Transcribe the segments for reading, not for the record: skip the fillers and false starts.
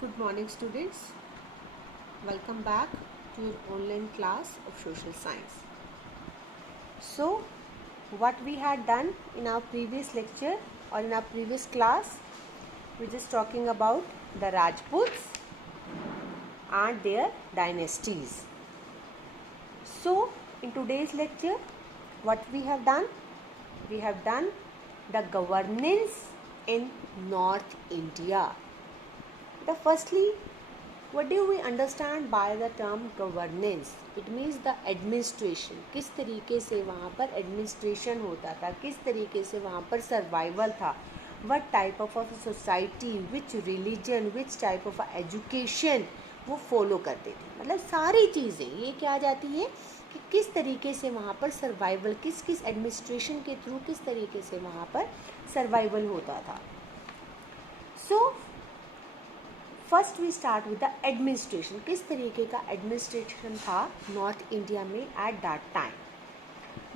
Good morning, students. Welcome back to your online class of social science. So, what we had done in our previous lecture or in our previous class, we're just talking about the Rajputs and their dynasties. So, in today's lecture, what we have done? We have done the governance in North India. Firstly, what do we understand by the term governance? It means the administration. किस तरीके से वहाँ पर administration होता था, किस तरीके से वहाँ पर survival था, what type of a society, which religion, which type of a education वो follow करते थे. मतलब सारी चीज़ें ये क्या आ जाती है कि किस तरीके से वहाँ पर सर्वाइवल, किस किस एडमिनिस्ट्रेशन के थ्रू किस तरीके से वहाँ पर सर्वाइवल होता था. So first we start with the administration. किस तरीके का एडमिनिस्ट्रेशन था नॉर्थ इंडिया में at that time.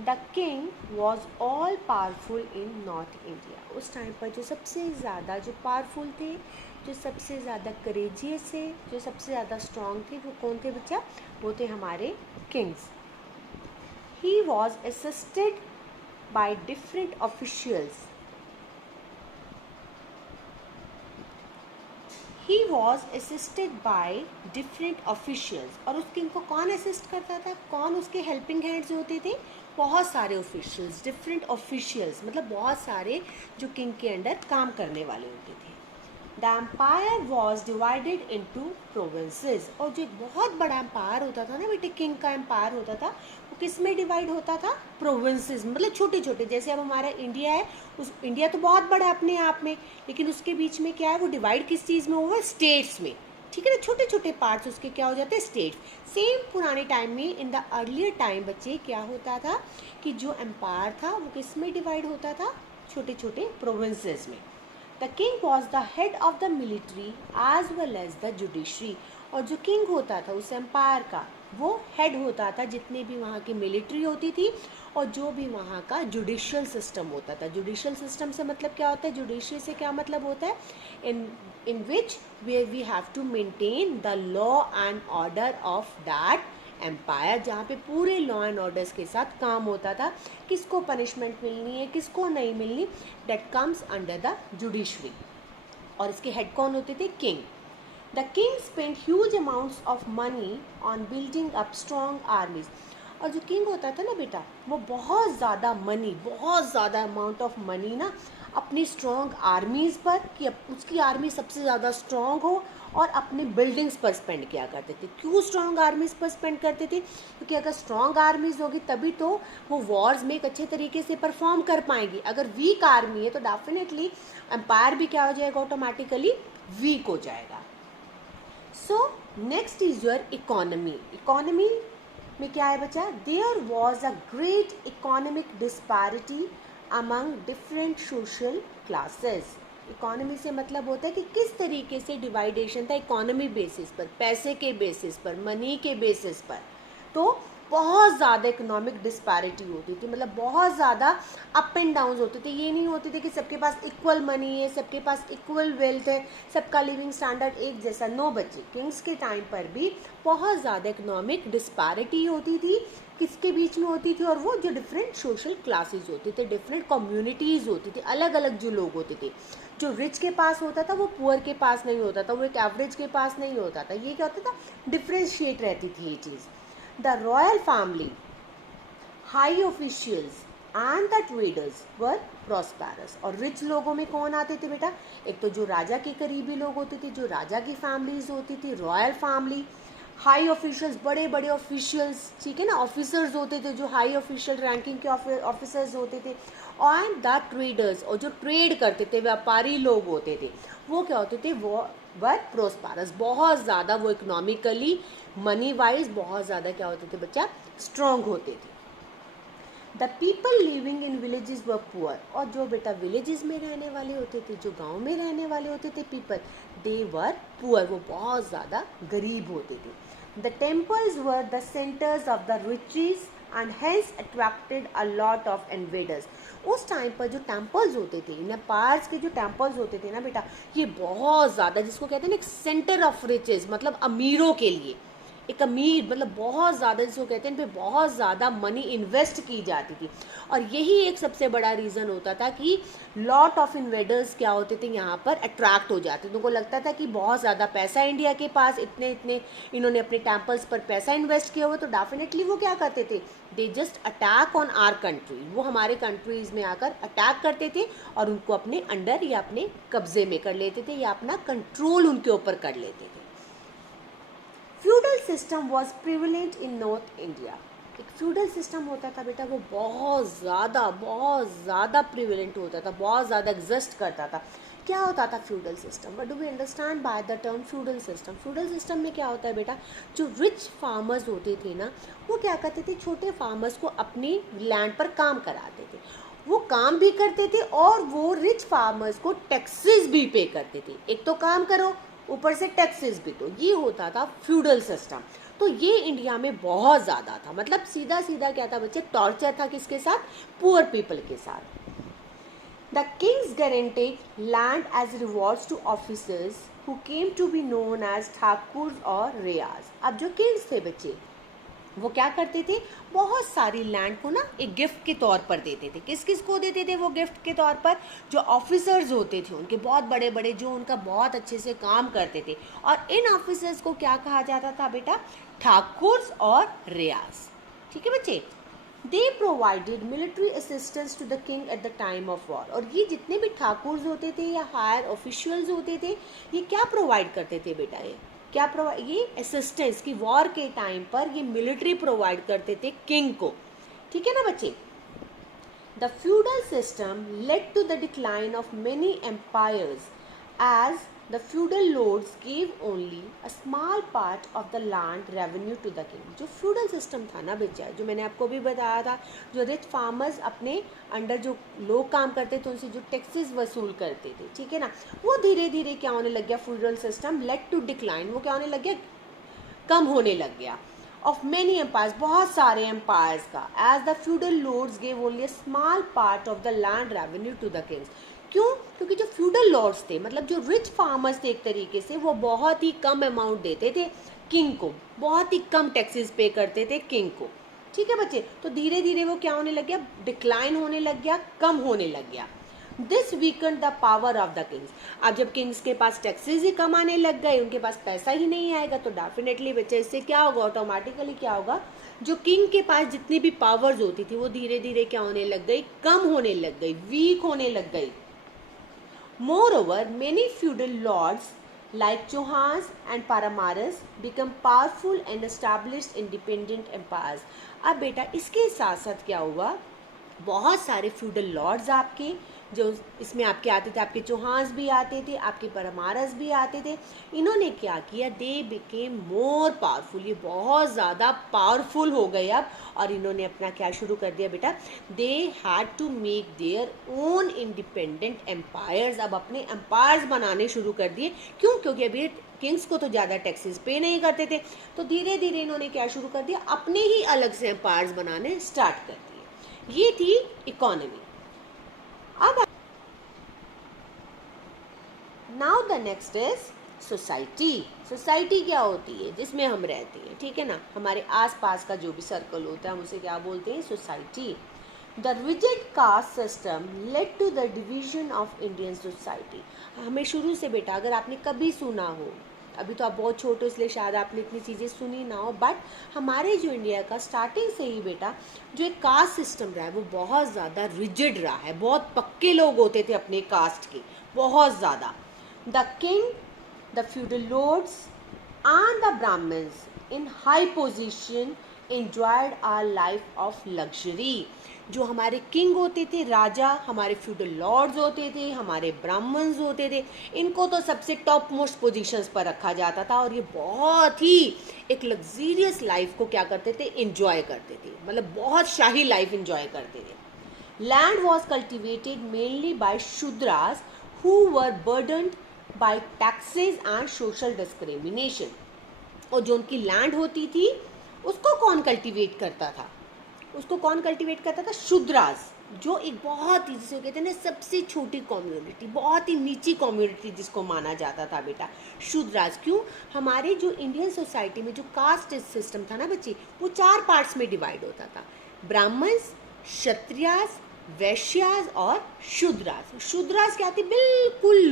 The king was all powerful in north India. उस टाइम पर जो सबसे ज़्यादा जो पावरफुल थे, जो सबसे ज़्यादा करेजियस थे, जो सबसे ज़्यादा स्ट्रॉन्ग थे, वो कौन थे बच्चा? वो थे हमारे Kings. He was assisted by different officials. He was assisted by different officials. और उस किंग को कौन असिस्ट करता था, कौन उसके हेल्पिंग हैंड्स होते थे? बहुत सारे ऑफिशियल्स, डिफरेंट ऑफिशियल्स, मतलब बहुत सारे जो किंग के अंडर काम करने वाले होते थे. The empire was divided into provinces. और जो बहुत बड़ा एम्पायर होता था ना बेटे, किंग का एम्पायर होता था, वो किस में डिवाइड होता था? प्रोविंसेस, मतलब छोटे छोटे. जैसे अब हमारा इंडिया है, उस इंडिया तो बहुत बड़ा है अपने आप में, लेकिन उसके बीच में क्या है, वो डिवाइड किस चीज़ में हुआ? स्टेट्स में. ठीक है ना, छोटे छोटे पार्ट्स उसके क्या हो जाते हैं? स्टेट्स. सेम पुराने टाइम में, इन द अर्लियर टाइम बच्चे, क्या होता था कि जो एम्पायर था वो किस में डिवाइड होता था? छोटे छोटे प्रोविंसेस में. The king was the head of the military as well as the judiciary. और जो किंग होता था उस एम्पायर का, वो हेड होता था जितने भी वहाँ की मिलिट्री होती थी और जो भी वहाँ का जुडिशियल सिस्टम होता था. जुडिशियल सिस्टम से मतलब क्या होता है? जुडिशरी से क्या मतलब होता है? In which we have to maintain the law and order of that empire, जहाँ पे पूरे लॉ एंड ऑर्डर्स के साथ काम होता था. किसको पनिशमेंट मिलनी है, किसको नहीं मिलनी, that comes under the judiciary. और इसके हेड कौन होते थे? King. The king spend huge amounts of money on building up strong आर्मीज. और जो किंग होता था ना बेटा, वो बहुत ज़्यादा मनी, बहुत ज़्यादा अमाउंट ऑफ मनी ना अपनी स्ट्रॉन्ग आर्मीज़ पर, कि उसकी आर्मी सबसे ज़्यादा स्ट्रॉन्ग हो, और अपने बिल्डिंग्स पर स्पेंड किया करते थे. क्यों स्ट्रॉन्ग आर्मीज़ पर स्पेंड करते थे? क्योंकि अगर स्ट्रॉन्ग आर्मीज़ होगी तभी तो वो वॉर्स में एक अच्छे तरीके से परफॉर्म कर पाएंगी. अगर वीक आर्मी है तो डेफिनेटली एम्पायर भी क्या हो जाएगा? ऑटोमेटिकली वीक हो जाएगा. So next is your economy. Economy में क्या है बच्चा? There was a great economic disparity among different social classes. Economy से मतलब होता है कि किस तरीके से डिवाइडेशन था इकोनॉमी बेसिस पर, पैसे के बेसिस पर, मनी के बेसिस पर. तो बहुत ज़्यादा इकोनॉमिक डिस्पैरिटी होती थी, मतलब बहुत ज़्यादा अप एंड डाउन होते थे. ये नहीं होते थे कि सबके पास इक्वल मनी है, सबके पास इक्वल वेल्थ है, सबका लिविंग स्टैंडर्ड एक जैसा. नो बच्चे, किंग्स के टाइम पर भी बहुत ज़्यादा इकोनॉमिक डिस्पैरिटी होती थी. किसके बीच में होती थी? और वो जो डिफरेंट सोशल क्लासेस होते थे, डिफरेंट कम्युनिटीज़ होती थी, अलग अलग जो लोग होते थे. जो रिच के पास होता था वो पुअर के पास नहीं होता था, वो एक एवरेज के पास नहीं होता था. ये क्या होता था? डिफ्रेंशिएट रहती थी ये चीज़. The royal family, high officials and the traders were prosperous. और रिच लोगों में कौन आते थे बेटा? एक तो जो राजा के करीबी लोग होते थे, जो राजा की फैमिलीज होती थी, रॉयल फैमिली. हाई ऑफिशियल्स, बड़े बड़े ऑफिशियल्स, ठीक है ना, ऑफिसर्स होते थे, जो हाई ऑफिशियल रैंकिंग के ऑफिसर्स होते थे. एंड द ट्रेडर्स, और जो ट्रेड करते थे, व्यापारी लोग होते थे, वो क्या होते थे? वो वर प्रोस्पेरस, बहुत ज़्यादा वो इकोनॉमिकली, मनी वाइज बहुत ज़्यादा क्या होते थे बच्चा? स्ट्रॉन्ग होते थे. The people living in villages were poor. और जो बेटा विलेजेस में रहने वाले होते थे, जो गांव में रहने वाले होते थे पीपल, दे वर पुअर, वो बहुत ज़्यादा गरीब होते थे. The temples were the centres of the riches and hence attracted a lot of invaders. उस टाइम पर जो टेम्पल्स होते थे, नेपाल्स के जो टेम्पल्स होते थे ना बेटा, ये बहुत ज़्यादा, जिसको कहते हैं ना एक सेंटर ऑफ रिचेस, मतलब अमीरों के लिए, एक अमीर मतलब बहुत ज़्यादा जिसको कहते हैं, इन पे बहुत ज़्यादा मनी इन्वेस्ट की जाती थी। और यही एक सबसे बड़ा रीज़न होता था कि लॉट ऑफ इन्वेडर्स क्या होते थे, यहाँ पर अट्रैक्ट हो जाते थे। उनको लगता था कि बहुत ज़्यादा पैसा है इंडिया के पास, इतने इतने इन्होंने अपने टेम्पल्स पर पैसा इन्वेस्ट किया हुआ, तो डेफिनेटली वो क्या करते थे, they just attack on our country, वो हमारे कंट्रीज़ में आकर अटैक करते थे और उनको अपने अंडर या अपने कब्जे में कर लेते थे, या अपना कंट्रोल उनके ऊपर कर लेते थे। Feudal system was prevalent in north India. एक फ्यूडल सिस्टम होता था बेटा, वो बहुत ज़्यादा प्रिविलेंट होता था, बहुत ज़्यादा एग्जिस्ट करता था। क्या होता था feudal system? What do we understand by the term feudal system? Feudal system में क्या होता है बेटा, जो रिच फार्मर्स होते थे ना, वो क्या करते थे, छोटे फार्मर्स को अपनी लैंड पर काम कराते थे, वो काम भी करते थे और वो रिच फार्मर्स को टैक्सेस भी पे करते थे। एक तो काम करो, ऊपर से टैक्सेस भी दो, ये होता था फ्यूडल सिस्टम। तो ये इंडिया में बहुत ज़्यादा था, मतलब सीधा सीधा क्या था बच्चे, टॉर्चर था किसके साथ, पुअर पीपल के साथ। The kings guaranteed land as rewards to officers who came to be known as Thakur और रियाज। अब जो किंग्स थे बच्चे, वो क्या करते थे, बहुत सारी लैंड को ना एक गिफ्ट के तौर पर देते थे। किस किस को देते थे वो गिफ्ट के तौर पर? जो ऑफिसर्स होते थे उनके बहुत बड़े बड़े, जो उनका बहुत अच्छे से काम करते थे, और इन ऑफिसर्स को क्या कहा जाता था बेटा, ठाकुर और रियाज। ठीक है बच्चे। They provided military assistance to the king at the time of war. और ये जितने भी ठाकुर होते थे या हायर ऑफिशियल्स होते थे, ये क्या प्रोवाइड करते थे बेटा, ये क्या प्रोवाइड, ये असिस्टेंस की वॉर के टाइम पर ये मिलिट्री प्रोवाइड करते थे किंग को। ठीक है ना बच्चे। The feudal system led to the decline of many empires as the feudal lords gave only a small part of the land revenue to the king। जो feudal system था ना बच्चा, जो मैंने आपको भी बताया था, जो रिच फार्मर्स अपने अंडर जो लोग काम करते थे उनसे जो टैक्सेस वसूल करते थे, ठीक है ना, वो धीरे धीरे क्या होने लग गया, feudal system led to decline, वो क्या होने लग गया, कम होने लग गया। ऑफ मेनी एम्पायर्स, बहुत सारे एम्पायर्स का, as the feudal lords gave only a small part of the land revenue to the kings. क्यों? क्योंकि जो फ्यूडल लॉर्ड्स थे, मतलब जो रिच फार्मर्स थे एक तरीके से, वो बहुत ही कम अमाउंट देते थे किंग को, बहुत ही कम टैक्सेस पे करते थे किंग को। ठीक है बच्चे। तो धीरे धीरे वो क्या होने लग गया, डिक्लाइन होने लग गया, कम होने लग गया। This weaken the power of the Kings. अब जब किंग्स के पास टैक्सेस ही कम आने लग गए, उनके पास पैसा ही नहीं आएगा, तो डेफिनेटली बच्चे इससे क्या होगा, ऑटोमेटिकली क्या होगा, जो किंग के पास जितनी भी पावर्स होती थी वो धीरे धीरे क्या होने लग गई, कम होने लग गई, वीक होने लग गई। Moreover, many feudal lords like Chauhans and Paramaras become powerful and established independent empires। अब बेटा इसके साथ साथ क्या हुआ, बहुत सारे फ्यूडल लॉर्ड्स आपके जो इसमें आपके आते थे, आपके चौहान्स भी आते थे, आपके परमारस भी आते थे, इन्होंने क्या किया, दे बिकेम मोर पावरफुल, ये बहुत ज़्यादा पावरफुल हो गए अब, और इन्होंने अपना क्या शुरू कर दिया बेटा, they had to make their own independent empires. अब अपने एम्पायर्स बनाने शुरू कर दिए। क्यों? क्योंकि अभी किंग्स को तो ज़्यादा टैक्सेस पे नहीं करते थे, तो धीरे धीरे इन्होंने क्या शुरू कर दिया, अपने ही अलग से एम्पायर्स बनाने स्टार्ट कर दिए। ये थी इकोनॉमी। अब now the next is society. Society क्या होती है, जिसमें हम रहते हैं, ठीक है ना, हमारे आसपास का जो भी सर्कल होता है हम उसे क्या बोलते हैं, society. The rigid caste system led to the division of Indian society. हमें शुरू से बेटा, अगर आपने कभी सुना हो, अभी तो आप बहुत छोटे इसलिए शायद आपने इतनी चीज़ें सुनी ना हो, बट हमारे जो इंडिया का स्टार्टिंग से ही बेटा जो एक कास्ट सिस्टम रहा है वो बहुत ज़्यादा रिजिड रहा है। बहुत पक्के लोग होते थे अपने कास्ट के, बहुत ज़्यादा। The king, the feudal lords and the Brahmins in high position enjoyed our life of luxury। जो हमारे किंग होते थे, राजा, हमारे फ्यूडल लॉर्ड्स होते थे, हमारे ब्राह्मण्स होते थे, इनको तो सबसे टॉप मोस्ट पोजीशंस पर रखा जाता था, और ये बहुत ही एक लग्जीरियस लाइफ को क्या करते थे, एंजॉय करते थे, मतलब बहुत शाही लाइफ एंजॉय करते थे। Land was cultivated mainly by Shudras who were burdened by taxes and social discrimination. और जो उनकी लैंड होती थी उसको कौन कल्टीवेट करता था, उसको कौन कल्टीवेट करता था? शूद्रास, जो एक बहुत ही, जिसे कहते हैं ना, सबसे छोटी कम्युनिटी, बहुत ही नीची कम्युनिटी जिसको माना जाता था बेटा, शूद्रास। क्यों? हमारे जो इंडियन सोसाइटी में जो कास्ट सिस्टम था ना बच्चे, वो 4 पार्ट्स में डिवाइड होता था, ब्राह्मण्स, क्षत्रियास, वैश्यास और शूद्रास। शूद्रास क्या थी? बिल्कुल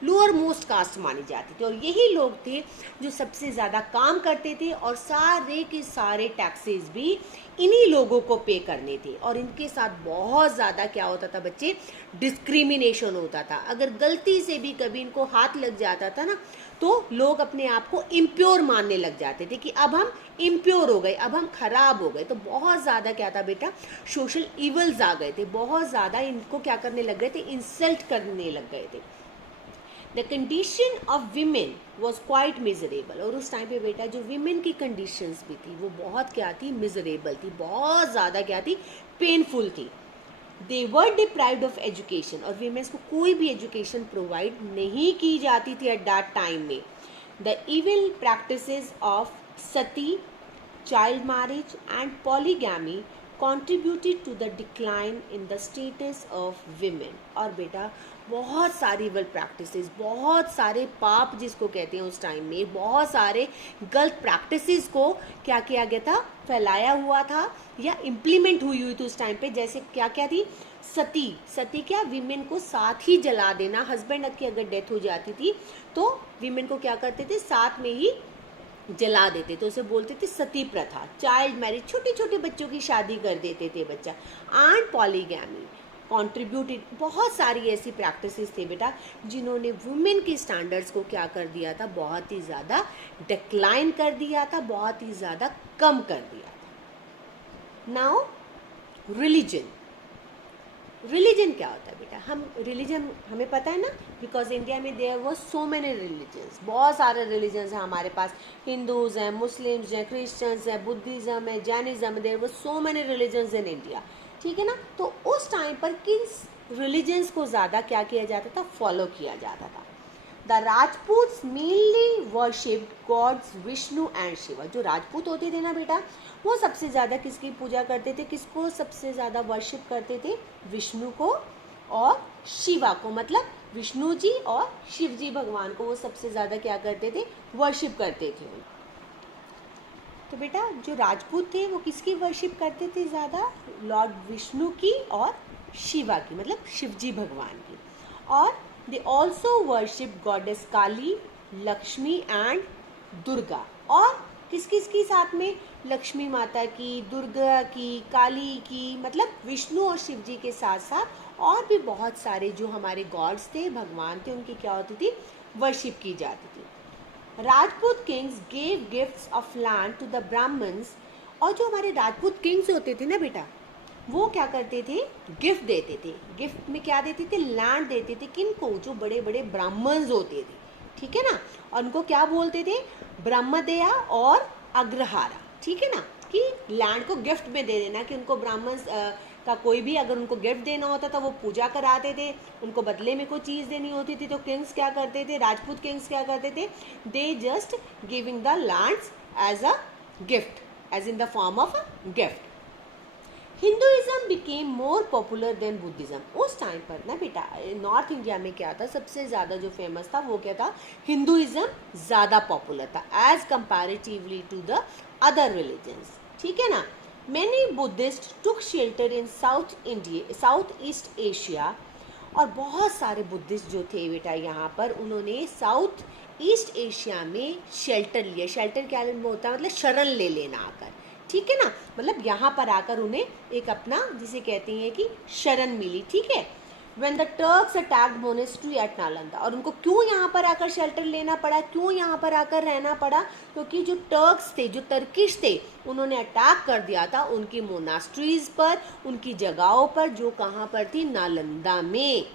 लोअर मोस्ट कास्ट मानी जाती थी, और यही लोग थे जो सबसे ज़्यादा काम करते थे, और सारे के सारे टैक्सेस भी इन्हीं लोगों को पे करने थे। और इनके साथ बहुत ज़्यादा क्या होता था बच्चे? डिस्क्रिमिनेशन होता था। अगर गलती से भी कभी इनको हाथ लग जाता था ना, तो लोग अपने आप को इम्प्योर मानने लग जाते थे कि अब हम इम्प्योर हो गए, अब हम खराब हो गए। तो बहुत ज़्यादा क्या था बेटा? सोशल इवल्स आ गए थे, बहुत ज़्यादा इनको क्या करने लग गए थे? इंसल्ट करने लग गए थे। The condition of women was quite miserable, और उस टाइम पे बेटा जो वीमेन की कंडीशंस भी थी वो बहुत क्या थी? मिजरेबल थी, बहुत ज़्यादा क्या थी? पेनफुल थी। दे वर डिप्राइव्ड ऑफ एजुकेशन, और वीमेन्स को कोई भी एजुकेशन प्रोवाइड नहीं की जाती थी एट दैट टाइम में। The evil practices of Sati, child marriage and polygamy contributed to the decline in the status of women। और बेटा बहुत सारी इवल प्रैक्टिसेस, बहुत सारे पाप जिसको कहते हैं उस टाइम में, बहुत सारे गलत प्रैक्टिसेस को क्या किया गया था? फैलाया हुआ था या इम्प्लीमेंट हुई थी उस टाइम पे। जैसे क्या क्या थी? सती क्या? वीमेन को साथ ही जला देना। हस्बैंड की अगर डेथ हो जाती थी तो वीमेन को क्या करते थे? साथ में ही जला देते, तो उसे बोलते थे सती प्रथा। चाइल्ड मैरिज, छोटे छोटे बच्चों की शादी कर देते थे बच्चा। एंड पॉलीगैमी कॉन्ट्रीब्यूटेड, बहुत सारी ऐसी प्रैक्टिसेस थे बेटा जिन्होंने वुमेन के स्टैंडर्ड्स को क्या कर दिया था? बहुत ही ज़्यादा डिक्लाइन कर दिया था, बहुत ही ज़्यादा कम कर दिया था। नाउ रिलीजन क्या होता है बेटा? रिलीजन हमें पता है ना, बिकॉज इंडिया में there was so many religions, बहुत सारे रिलीजन्स हैं हमारे पास। हिंदूज हैं, मुस्लिम्स हैं, क्रिश्चियंस हैं, बुद्धिज़्म है, Jainism, there was so many religions in India, ठीक है ना। तो उस टाइम पर किस रिलीजन्स को ज़्यादा क्या किया जाता था? फॉलो किया जाता था। The Rajputs mainly worshipped gods Vishnu and Shiva. जो राजपूत होते थे ना बेटा, वो सबसे ज़्यादा किसकी पूजा करते थे? किसको सबसे ज़्यादा वर्शिप करते थे? विष्णु को और शिवा को, मतलब विष्णु जी और शिव जी भगवान को वो सबसे ज़्यादा क्या करते थे? वर्शिप करते थे। तो बेटा जो राजपूत थे वो किसकी वर्शिप करते थे ज़्यादा? लॉर्ड विष्णु की और शिवा की, मतलब शिव जी भगवान की। और they also worship goddess Kali, Lakshmi and Durga. और किस किस की साथ में? लक्ष्मी माता की, दुर्गा की, काली की, मतलब विष्णु और शिव जी के साथ साथ और भी बहुत सारे जो हमारे गॉड्स थे, भगवान थे, उनकी क्या होती थी? वर्शिप की जाती थी। Rajput kings gave gifts of land to the Brahmins. और जो हमारे राजपूत किंग्स होते थे ना बेटा, वो क्या करते थे? गिफ्ट देते थे। गिफ्ट में क्या देते थे? लैंड देते थे। किनको? जो बड़े बड़े ब्राह्मण्स होते थे, ठीक है ना। और उनको क्या बोलते थे? ब्रह्मदया और अग्रहारा, ठीक है ना, कि लैंड को गिफ्ट में दे देना। कि उनको ब्राह्मण का कोई भी अगर उनको गिफ्ट देना होता था वो पूजा कराते थे, उनको बदले में कोई चीज़ देनी होती थी तो किंग्स क्या करते थे? राजपूत किंग्स क्या करते थे? They just giving the lands as a gift, as in the form of a gift. Hinduism became more popular than Buddhism. उस टाइम पर ना बेटा नॉर्थ इंडिया में क्या था? सबसे ज़्यादा जो फेमस था वो क्या था? हिंदुइज्म ज़्यादा पॉपुलर था as comparatively to the other religions, ठीक है ना। Many Buddhist took shelter in south east Asia. और बहुत सारे बुद्धिस्ट जो थे बेटा यहाँ पर, उन्होंने साउथ ईस्ट एशिया में शेल्टर लिया। शेल्टर क्या होता है? मतलब शरण ले लेना आकर, ठीक है ना, मतलब यहाँ पर आकर उन्हें एक अपना जिसे कहते हैं कि शरण मिली, ठीक है। When the Turks attacked monastery at Nalanda. और उनको क्यों यहाँ पर आकर शेल्टर लेना पड़ा? क्यों यहाँ पर आकर रहना पड़ा? क्योंकि जो टर्क्स थे, जो टर्किश थे, उन्होंने अटैक कर दिया था उनकी मोनास्ट्रीज पर, उनकी जगहों पर, जो कहाँ पर थी? नालंदा में,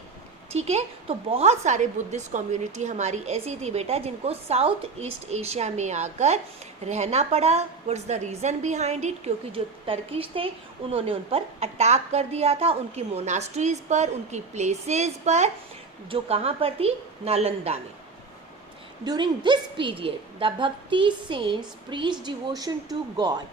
ठीक है। तो बहुत सारे बुद्धिस्ट कम्युनिटी हमारी ऐसी थी बेटा जिनको साउथ ईस्ट एशिया में आकर रहना पड़ा। What's the reason behind it? क्योंकि जो टर्किश थे उन्होंने उन पर अटैक कर दिया था, उनकी मोनास्ट्रीज पर, उनकी प्लेसेस पर, जो कहाँ पर थी? नालंदा में। During this period the bhakti saints preach devotion to God.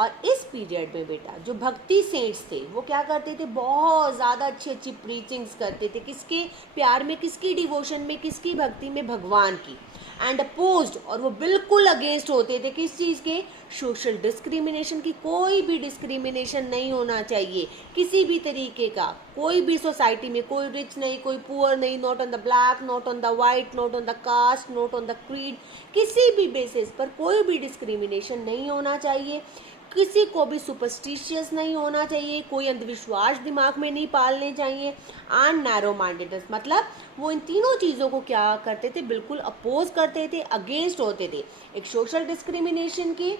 और इस पीरियड में बेटा जो भक्ति सेंट्स थे वो क्या करते थे, बहुत ज़्यादा अच्छी अच्छी प्रीचिंग्स करते थे, किसके प्यार में, किसकी डिवोशन में, किसकी भक्ति में, भगवान की। एंड अपोज्ड, और वो बिल्कुल अगेंस्ट होते थे किस चीज़ के, सोशल डिस्क्रिमिनेशन की। कोई भी डिस्क्रिमिनेशन नहीं होना चाहिए किसी भी तरीके का, कोई भी सोसाइटी में, कोई रिच नहीं, कोई पुअर नहीं, not on the black, not on the white, not on the caste, not on the creed, किसी भी बेसिस पर कोई भी डिस्क्रिमिनेशन नहीं होना चाहिए। किसी को भी सुपरस्टिशियस नहीं होना चाहिए, कोई अंधविश्वास दिमाग में नहीं पालने चाहिए। एंड नैरो माइंडेडनेस, मतलब वो इन तीनों चीज़ों को क्या करते थे, बिल्कुल अपोज करते थे, अगेंस्ट होते थे। एक सोशल डिस्क्रिमिनेशन के,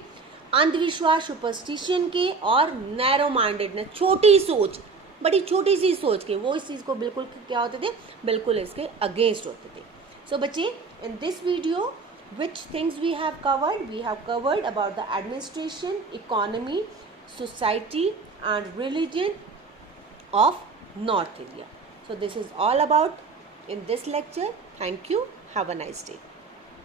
अंधविश्वास सुपरस्टिशन के, और नैरो माइंडेडनेस, छोटी सोच, बड़ी छोटी सी सोच के वो इस चीज़ को बिल्कुल क्या होते थे, बिल्कुल इसके अगेंस्ट होते थे। सो बच्चे, in this video which things we have covered? We have covered about the administration, economy, society and religion of North India. So this is all about in this lecture. Thank you. Have a nice day.